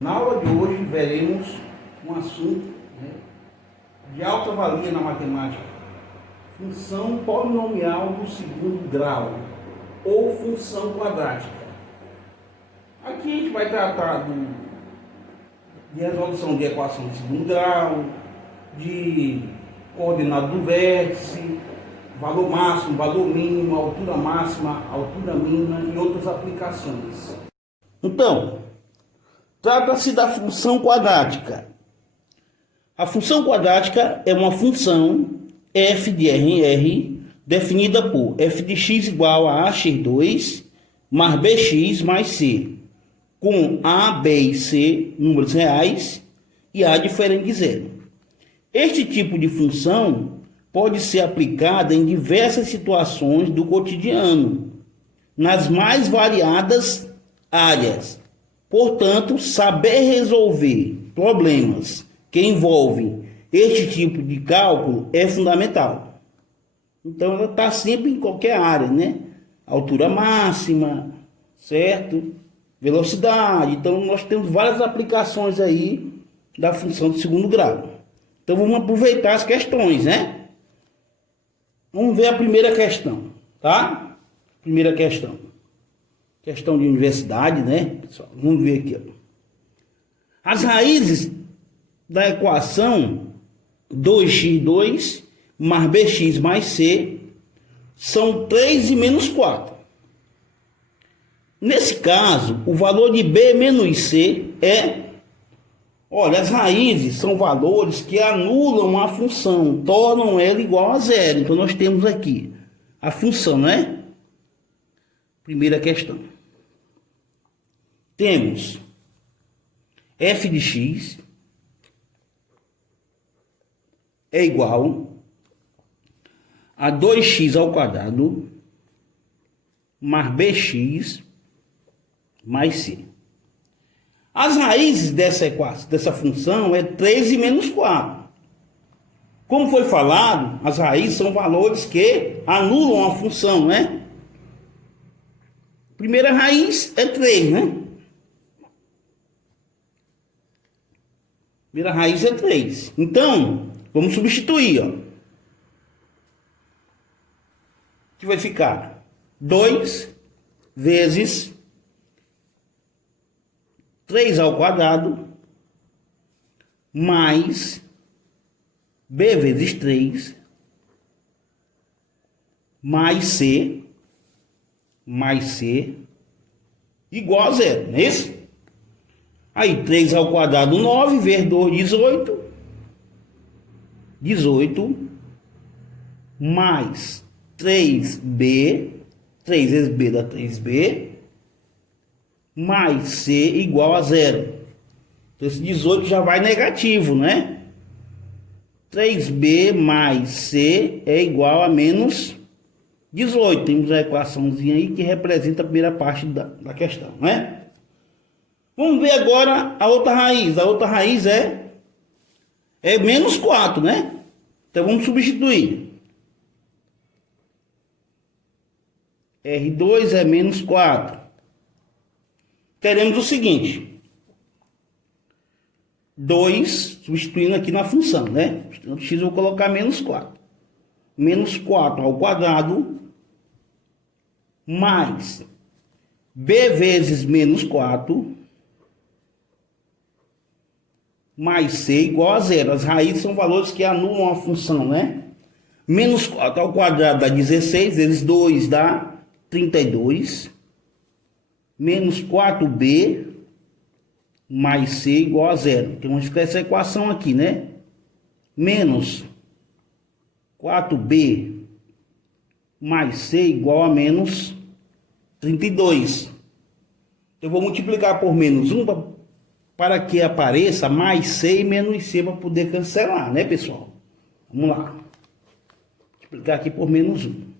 Na aula de hoje veremos um assunto, de alta valia na matemática: função polinomial do segundo grau ou função quadrática. Aqui a gente vai tratar de resolução de equação de segundo grau, de coordenada do vértice, valor máximo, valor mínimo, altura máxima, altura mínima e outras aplicações. Então, trata-se da função quadrática. A função quadrática é uma função f de R definida por f de x igual a ax2 mais bx mais c, com a, b e c números reais e a diferente de zero. Este tipo de função pode ser aplicada em diversas situações do cotidiano, nas mais variadas áreas. Portanto, saber resolver problemas que envolvem este tipo de cálculo é fundamental. Então, ela está sempre em qualquer área, né? Altura máxima, certo? Velocidade. Então, nós temos várias aplicações aí da função de segundo grau. Então, vamos aproveitar as questões, né? Vamos ver a primeira questão, tá? Primeira questão. Questão de universidade, né, pessoal? Vamos ver aqui, ó. As raízes da equação 2x2 mais bx mais c são 3 e menos 4. Nesse caso, o valor de b menos c é... Olha, as raízes são valores que anulam a função, tornam ela igual a zero. Então, nós temos aqui a função, né? Primeira questão. Temos f de x é igual a 2x ao quadrado mais bx mais c. As raízes dessa função é 3 e menos 4. Como foi falado, as raízes são valores que anulam a função, né? Primeira raiz é 3, né? Primeira raiz é 3. Então, vamos substituir, ó. Que vai ficar 2 vezes 3 ao quadrado mais b vezes 3 mais c igual a zero, não é isso? Aí 3 ao quadrado 9 vezes 2, 18. 18 mais 3b, 3 vezes b dá 3b, mais c igual a zero. Então esse 18 já vai negativo, né? 3b mais c é igual a menos 18. Temos a equaçãozinha aí que representa a primeira parte da questão, né? Vamos ver agora a outra raiz. A outra raiz é menos 4, né? Então vamos substituir. R2 é menos 4. Teremos o seguinte: 2, substituindo aqui na função, né? No x eu vou colocar menos 4. Menos 4 ao quadrado mais b vezes menos 4 mais c igual a zero. As raízes são valores que anulam a função, né? Menos 4 ao quadrado dá 16, vezes 2 dá 32. Menos 4b mais c igual a zero. Então, vamos ficar essa equação aqui, né? Menos 4b mais c igual a menos 32. Eu vou multiplicar por menos 1 para que apareça mais c e menos c para poder cancelar, né, pessoal? Vamos lá. Multiplicar aqui por menos 1.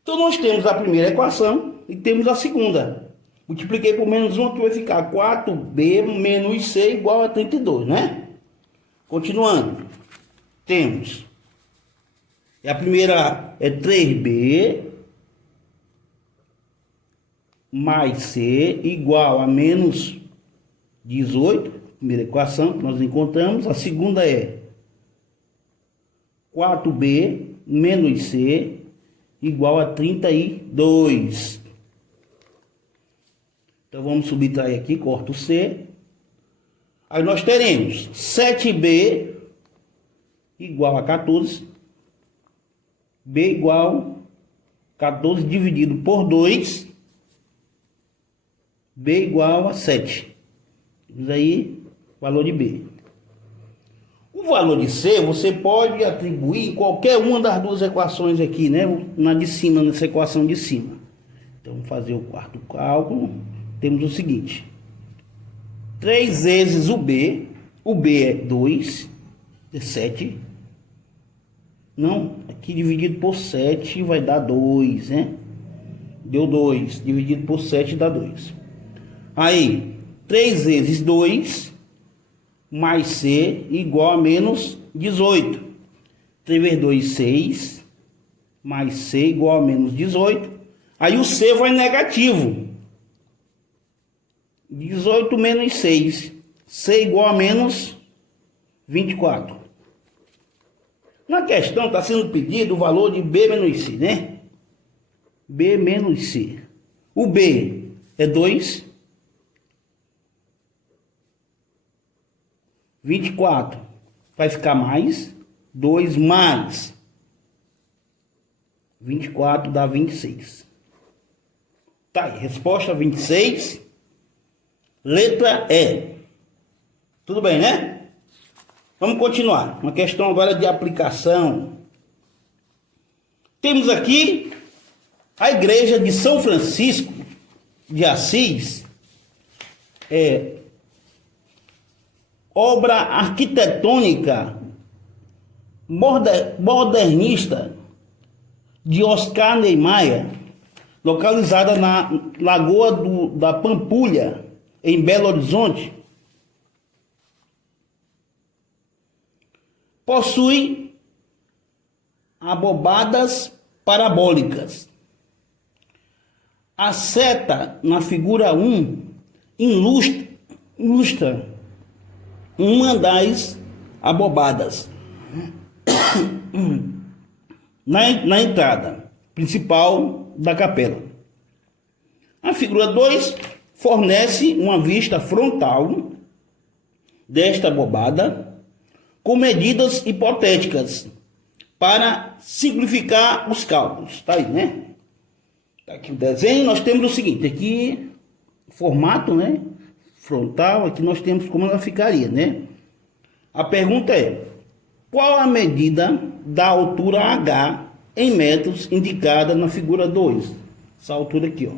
Então, nós temos a primeira equação e temos a segunda. Multipliquei por menos 1, aqui vai ficar 4b menos c igual a 32, né? Continuando. Temos. A primeira é 3b mais C igual a menos 18, primeira equação que nós encontramos. A segunda é 4B menos C igual a 32. Então vamos subtrair aqui, corta o C. Aí nós teremos 7B igual a 14. B igual a 14 dividido por 2. B igual a 7. Temos aí o valor de B. O valor de C você pode atribuir em qualquer uma das duas equações aqui, né? Na de cima, nessa equação de cima. Então vamos fazer o quarto cálculo. Temos o seguinte: 3 vezes o B é 2, é 7. Não, aqui dividido por 7 vai dar 2, né? Deu 2, dividido por 7 dá 2. Aí, 3 vezes 2 mais C igual a menos 18. 3 vezes 2, 6, mais C igual a menos 18. Aí o C vai negativo. 18 menos 6. C igual a menos 24. Na questão está sendo pedido o valor de B menos C, né? B menos C. O B é 2. 24 vai ficar mais. 2 mais 24 dá 26. Tá aí, resposta 26. Letra E. Tudo bem, né? Vamos continuar. Uma questão agora de aplicação. Temos aqui a igreja de São Francisco de Assis. Obra arquitetônica modernista de Oscar Niemeyer, localizada na Lagoa da Pampulha, em Belo Horizonte. Possui abobadas parabólicas. A seta na figura 1 ilustra uma das abobadas na entrada principal da capela. A figura 2 fornece uma vista frontal desta abobada com medidas hipotéticas para simplificar os cálculos. Tá aí, né? Tá aqui o desenho. Nós temos o seguinte, aqui formato, né? Frontal, aqui nós temos como ela ficaria, né? A pergunta é: qual a medida da altura H em metros indicada na figura 2? Essa altura aqui, ó.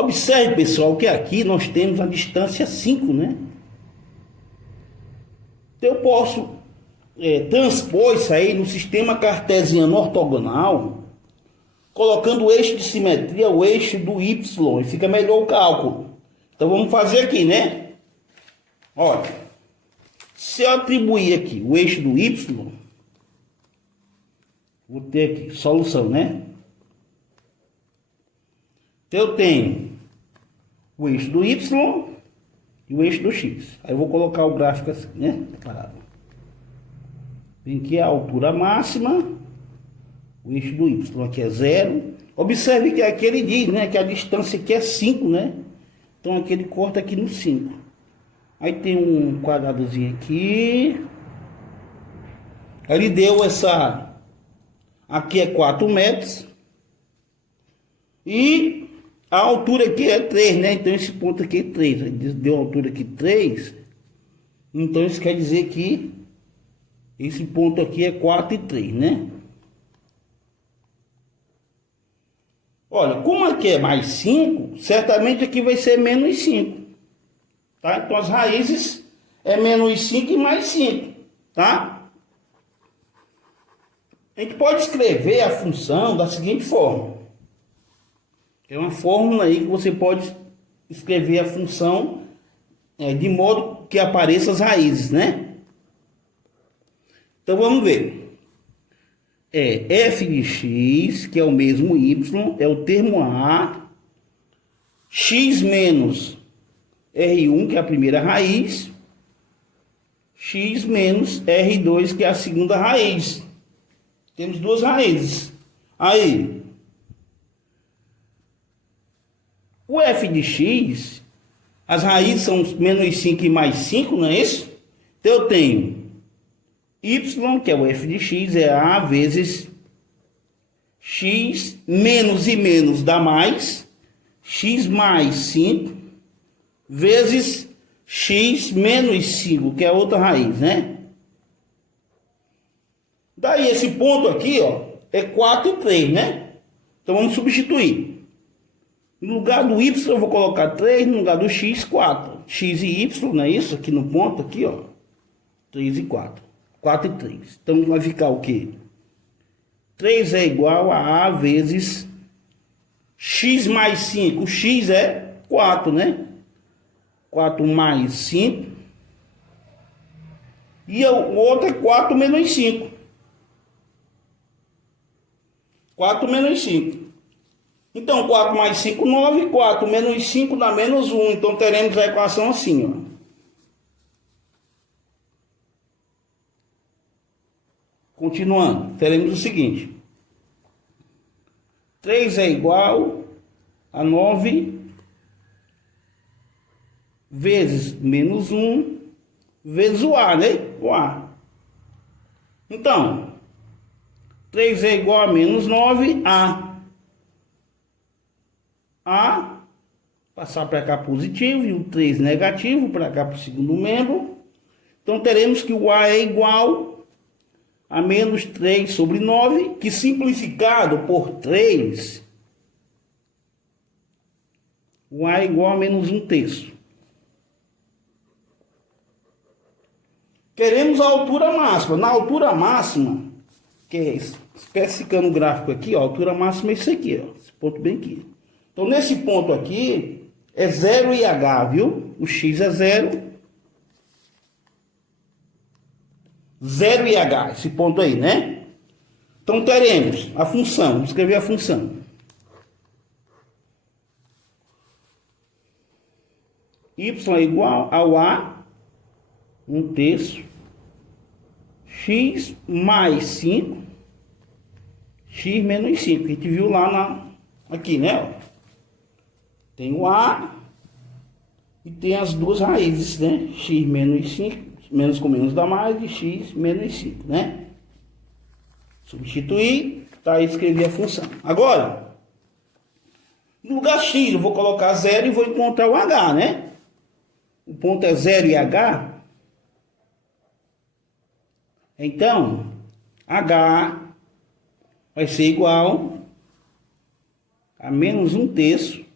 Observe, pessoal, que aqui nós temos a distância 5, né? Eu posso transpor isso aí no sistema cartesiano ortogonal, colocando o eixo de simetria, o eixo do Y, e fica melhor o cálculo. Então vamos fazer aqui, né? Olha, se eu atribuir aqui o eixo do Y, vou ter aqui solução, né? Então eu tenho o eixo do Y e o eixo do X. Aí eu vou colocar o gráfico assim, né? Separado. Tem aqui a altura máxima, o eixo do Y aqui é 0. Observe que aqui ele diz, né, que a distância aqui é 5, né? Então aqui ele corta aqui no 5. Aí tem um quadradozinho aqui. Aí ele deu essa... Aqui é 4 metros. E a altura aqui é 3, né? Então esse ponto aqui é 3. Ele deu a altura aqui 3. Então isso quer dizer que esse ponto aqui é 4 e 3, né? Olha, como aqui é mais 5, certamente aqui vai ser menos 5. Tá? Então as raízes é menos 5 e mais 5. Tá? A gente pode escrever a função da seguinte forma. É uma fórmula aí que você pode escrever a função de modo que apareçam as raízes, né? Então vamos ver. é f de x, que é o mesmo y, é o termo A, x menos R1, que é a primeira raiz, x menos R2, que é a segunda raiz. Temos duas raízes. Aí, o f de x, as raízes são menos 5 e mais 5, não é isso? Então eu tenho y, que é o f de x, é a vezes x menos e menos dá mais, x mais 5, vezes x menos 5, que é outra raiz, né? Daí esse ponto aqui, ó, é 4 e 3, né? Então vamos substituir. No lugar do y eu vou colocar 3, no lugar do x, 4. X e y, não é isso? Aqui no ponto, aqui, ó. 3 e 4. 4 e 3. Então vai ficar o quê? 3 é igual a A vezes x mais 5. X é 4, né? 4 mais 5. E o outro é 4 menos 5. 4 menos 5. Então, 4 mais 5, 9. 4 menos 5 dá menos 1. Então, teremos a equação assim, ó. Continuando, teremos o seguinte. 3 é igual a 9 vezes menos 1 vezes o A, né? O A. Então, 3 é igual a menos 9, A passar para cá positivo e o 3 negativo para cá para o segundo membro. Então, teremos que o A é igual a menos 3 sobre 9, que simplificado por 3, o A é igual a menos 1/3. Queremos a altura máxima. Na altura máxima, que é especificando o gráfico aqui, ó, a altura máxima é isso aqui, ó, esse ponto bem aqui. Então, nesse ponto aqui, é 0 e H, viu? O x é 0. 0 e H, esse ponto aí, né? Então, teremos a função. Vamos escrever a função. Y é igual ao A, 1/3, x mais 5, x menos 5, que a gente viu lá aqui, né? Tem o A e tem as duas raízes, né? X menos 5, menos com menos dá mais, e x menos 5, né? Substituir, tá aí, escrevi a função. Agora, no lugar x, eu vou colocar 0 e vou encontrar o H, né? O ponto é 0 e H. Então, H vai ser igual a menos 1/3,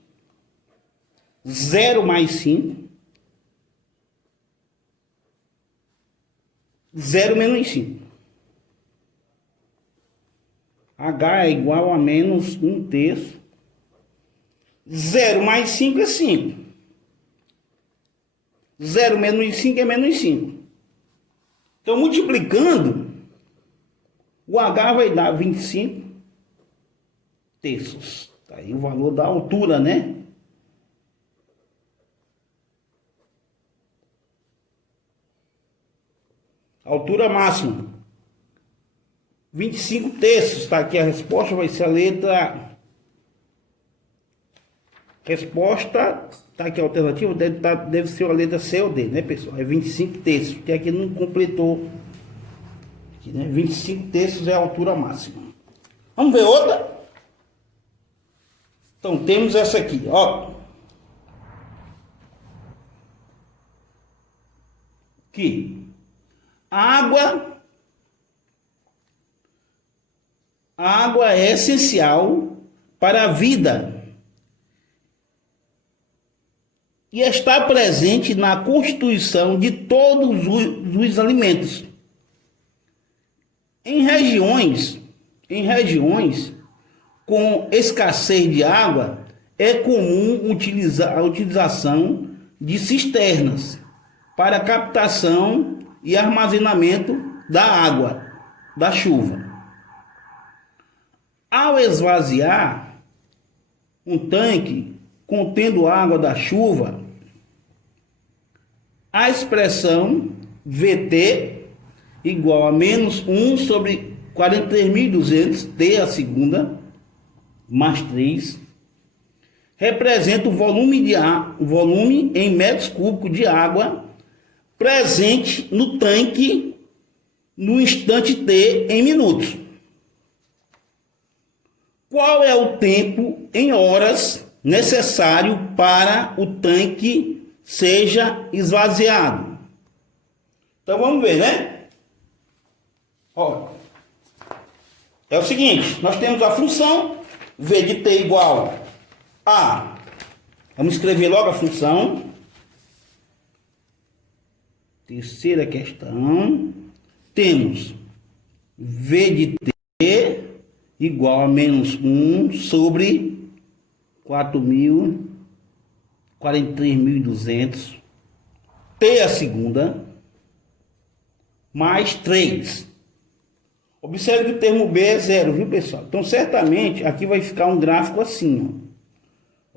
0 mais 5, 0 menos 5. H é igual a menos 1/3. 0 mais 5 é 5. 0 menos 5 é menos 5. Então, multiplicando, o H vai dar 25/3. Tá aí o valor da altura, né? Altura máxima. 25/3. Está aqui a resposta, vai ser a letra... Resposta, está aqui a alternativa, deve ser a letra C ou D, né, pessoal? É 25/3, porque aqui não completou. Aqui, né? 25/3 é a altura máxima. Vamos ver outra? Então, temos essa aqui, ó. Que a água é essencial para a vida e está presente na constituição de todos os alimentos. Em regiões com escassez de água, é comum a utilização de cisternas para captação e armazenamento da água da chuva. Ao esvaziar um tanque contendo água da chuva, a expressão VT igual a menos 1 sobre 43.200, T a segunda, mais 3, representa o volume em metros cúbicos de água presente no tanque no instante T em minutos. Qual é o tempo em horas necessário para o tanque seja esvaziado? Então vamos ver, né? Ó, é o seguinte, nós temos a função V de T igual a, vamos escrever logo a função. Terceira questão, temos V de T igual a menos 1 sobre 43.200, T a segunda, mais 3. Observe que o termo B é zero, viu, pessoal? Então, certamente, aqui vai ficar um gráfico assim,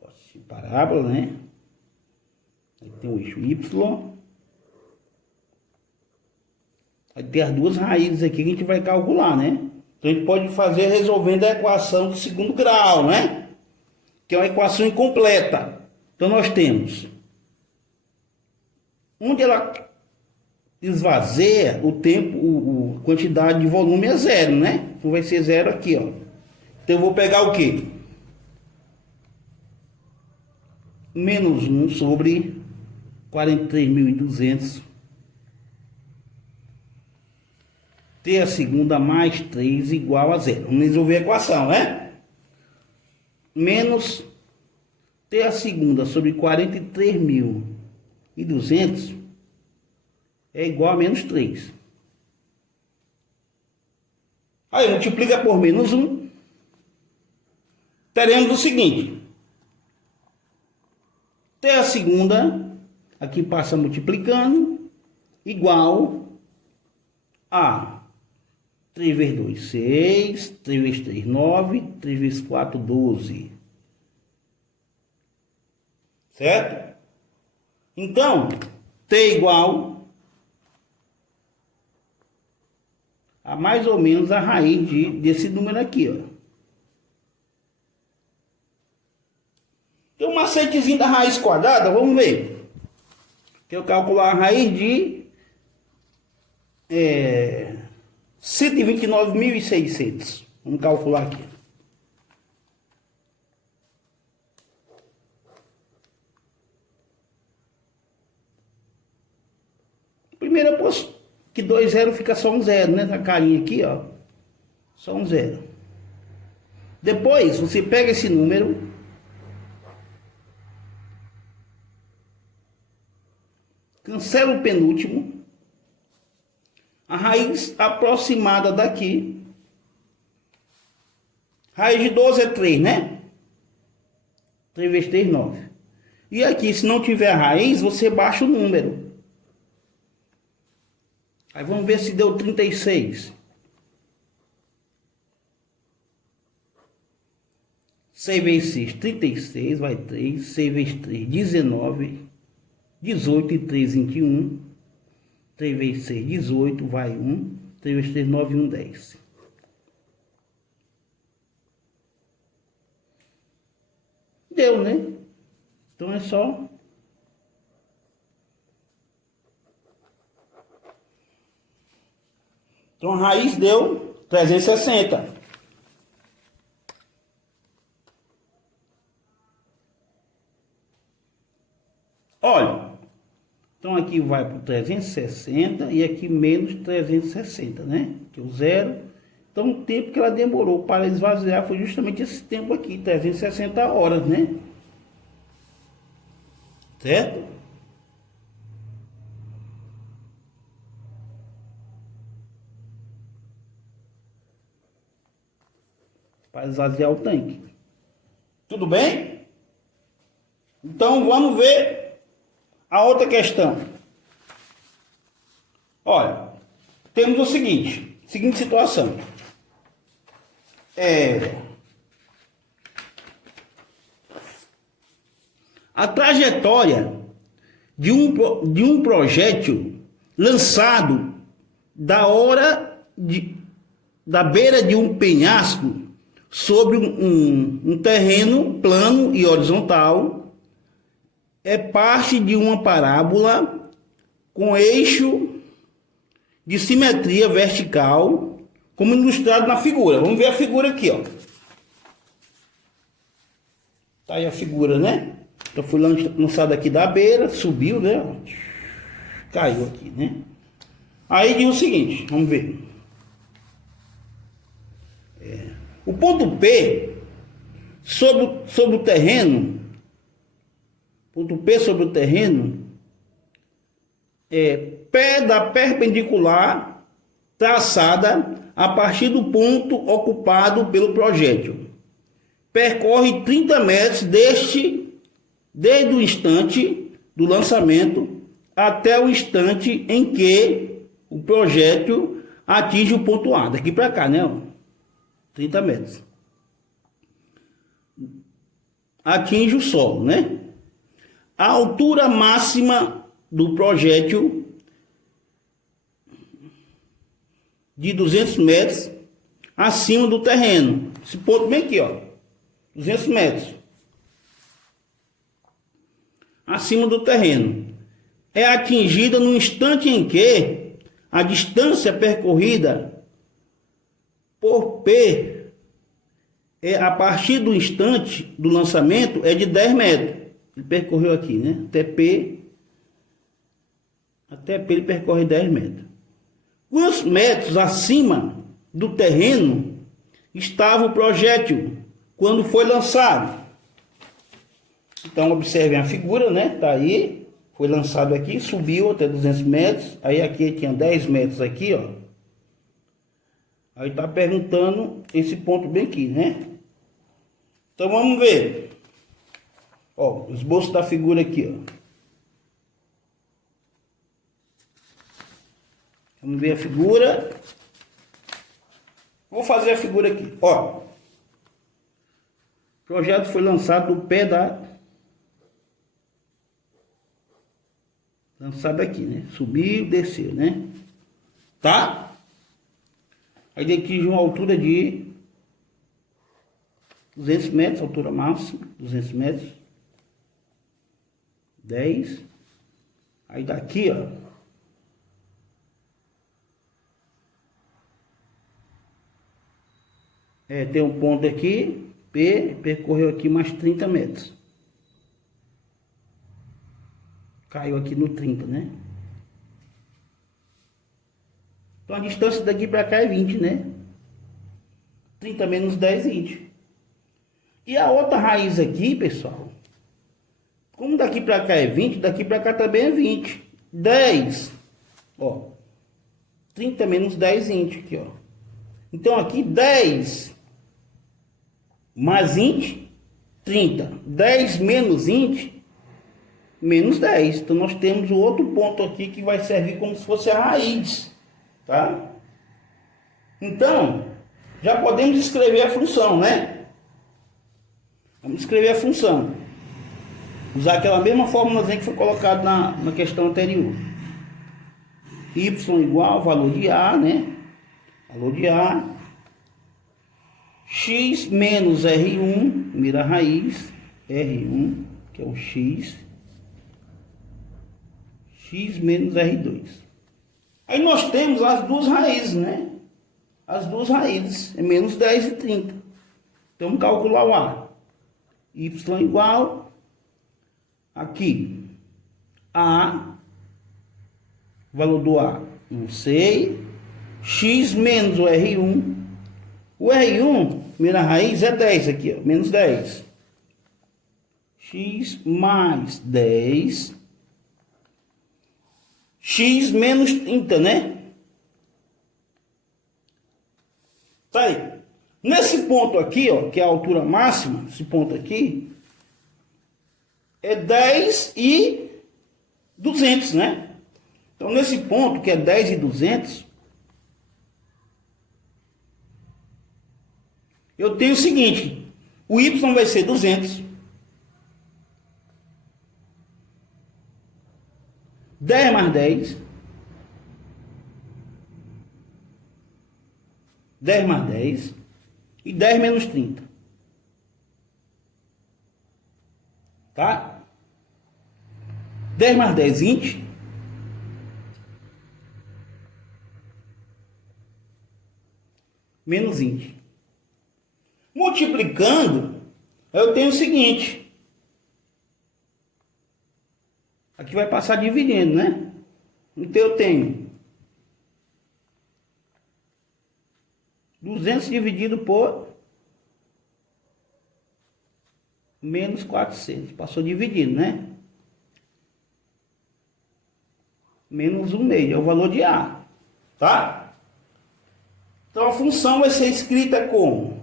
ó. Parábola, né? Aí tem o eixo Y. Aí tem as duas raízes aqui que a gente vai calcular, né? Então, a gente pode fazer resolvendo a equação de segundo grau, né? Que é uma equação incompleta. Então, nós temos onde ela esvazia o tempo, a quantidade de volume é zero, né? Então, vai ser zero aqui, ó. Então, eu vou pegar o quê? Menos 1 sobre 43.200. T a segunda mais 3 igual a zero. Vamos resolver a equação, né? Menos T a segunda sobre 43.200 é igual a menos 3. Aí multiplica por menos 1. Teremos o seguinte. T a segunda, aqui passa multiplicando, igual a 3 vezes 2, 6, 3 vezes 3, 9, 3 vezes 4, 12. Certo? Então, T igual a mais ou menos a raiz desse número aqui, ó. Tem um macetezinho da raiz quadrada, vamos ver. Que eu calcular a raiz de 129.600. Vamos calcular aqui. Primeiro eu posso que 2 zero fica só um zero, né? Na carinha aqui, ó. Só um zero. Depois você pega esse número, cancela o penúltimo. A raiz aproximada daqui. Raiz de 12 é 3, né? 3 vezes 3, 9. E aqui, se não tiver raiz, você baixa o número. Aí vamos ver se deu 36. 6 vezes 6, 36, vai 3. 6 vezes 3, 19. 18 e 3, 21. 3 vezes 6, 18, vai 1. 3 vezes 3, 9 e 1, 10. Deu, né? Então é só... Então a raiz deu 360. Olha, então aqui vai para 360 e aqui menos 360, né? Que é o zero. Então o tempo que ela demorou para esvaziar foi justamente esse tempo aqui, 360 horas, né? Certo? Para esvaziar o tanque. Tudo bem? Então vamos ver a outra questão. Olha, temos o seguinte situação. A trajetória de um projétil lançado da beira de um penhasco sobre um terreno plano e horizontal é parte de uma parábola com eixo de simetria vertical, como ilustrado na figura. Vamos ver a figura aqui, ó. Tá aí a figura, né? Então foi lançado aqui da beira, subiu, né? Caiu aqui, né? Aí diz o seguinte, vamos ver. O ponto P sobre o terreno, ponto P sobre o terreno, é pé da perpendicular traçada a partir do ponto ocupado pelo projétil. Percorre 30 metros desde o instante do lançamento até o instante em que o projétil atinge o ponto A. Daqui para cá, né? 30 metros. Atinge o solo, né? A altura máxima do projétil de 200 metros acima do terreno. Esse ponto bem aqui, ó. 200 metros. Acima do terreno. É atingida no instante em que a distância percorrida por P a partir do instante do lançamento é de 10 metros. Ele percorreu aqui, né? Até P ele percorre 10 metros. Quantos metros acima do terreno estava o projétil quando foi lançado? Então observem a figura, né? Tá aí, foi lançado aqui, subiu até 200 metros, aí aqui tinha 10 metros aqui, ó. Aí tá perguntando esse ponto bem aqui, né? Então vamos ver. Ó, o esboço da figura aqui, ó. Vamos ver a figura. Vou fazer a figura aqui, ó. O projeto foi lançado do pé lançado aqui, né? Subiu, desceu, né? Tá? Aí ele atinge uma altura de 200 metros, altura máxima, 200 metros. 10. Aí daqui, ó. Tem um ponto aqui, P, percorreu aqui mais 30 metros. Caiu aqui no 30, né? Então a distância daqui para cá é 20, né? 30 menos 10, 20. E a outra raiz aqui, pessoal, como daqui para cá é 20, daqui para cá também é 20. 10, ó. 30 menos 10, 20 aqui, ó. Então aqui 10 mais 20, 30. 10 menos 20, menos 10. Então nós temos o outro ponto aqui que vai servir como se fosse a raiz, tá? Então, já podemos escrever a função, né? Vamos escrever a função. Usar aquela mesma fórmula que foi colocada na questão anterior. Y igual ao valor de A, né? Valor de A. X menos R1, mira a raiz. R1, que é o X. X menos R2. Aí nós temos as duas raízes, né? As duas raízes. É menos 10 e 30. Então vamos calcular o A. Y igual. Aqui. A. Valor do A. Não sei. X menos o R1. O R1, mira a raiz, é 10 aqui, ó. Menos 10. X mais 10. X menos 30, né? Tá aí. Nesse ponto aqui, ó, que é a altura máxima, esse ponto aqui, é 10 e 200, né? Então, nesse ponto, que é 10 e 200, eu tenho o seguinte, o Y vai ser 200, 10 mais 10. 10 mais 10. E 10 menos 30. Tá? 10 mais 10, 20. Menos 20. Multiplicando, eu tenho o seguinte. Aqui vai passar dividindo, né? Então eu tenho 200 dividido por menos 400. Passou dividido, né? Menos 1 meio, é o valor de A. Tá? Então a função vai ser escrita como?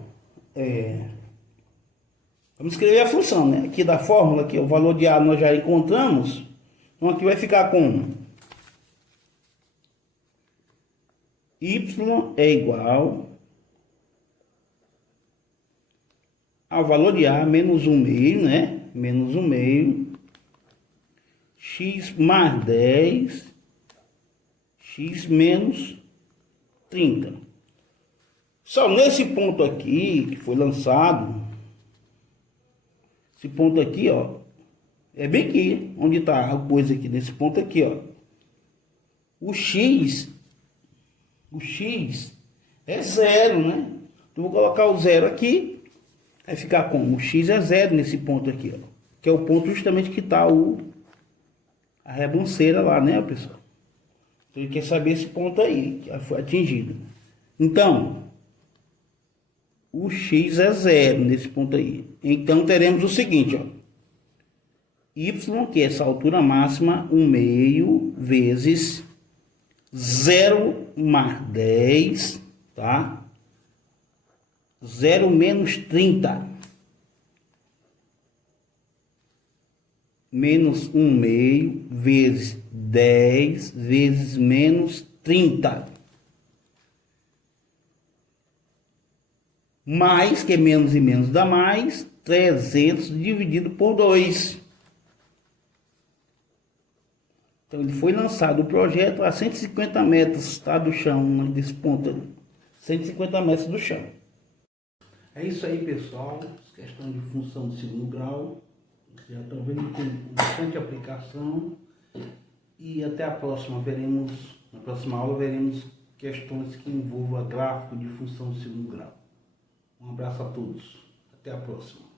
Vamos escrever a função, né? Aqui da fórmula, que o valor de A nós já encontramos. Então aqui vai ficar como? Y é igual ao valor de A menos 1 meio, né? Menos 1 meio. X mais 10. X menos 30. Só nesse ponto aqui, que foi lançado, esse ponto aqui, ó, é bem aqui, onde está a coisa aqui, nesse ponto aqui, ó. O X é zero, né? Então, vou colocar o zero aqui, vai ficar como? O X é zero nesse ponto aqui, ó. Que é o ponto justamente que está a rebranceira lá, né, pessoal? Então, ele quer saber esse ponto aí, que foi atingido. Então, o X é zero nesse ponto aí. Então, teremos o seguinte, ó. Y, que é essa altura máxima, 1 meio, vezes 0 mais 10, tá? 0 menos 30. Menos 1 meio, vezes 10, vezes menos 30. Mais, que é menos e menos dá mais, 300 dividido por 2. Então, ele foi lançado o projeto a 150 metros, tá, do chão, desse ponto ali. 150 metros do chão. É isso aí, pessoal. Questão de função de segundo grau. Já estão vendo que tem bastante aplicação. E até a próxima. Na próxima aula, veremos questões que envolvam gráfico de função de segundo grau. Um abraço a todos. Até a próxima.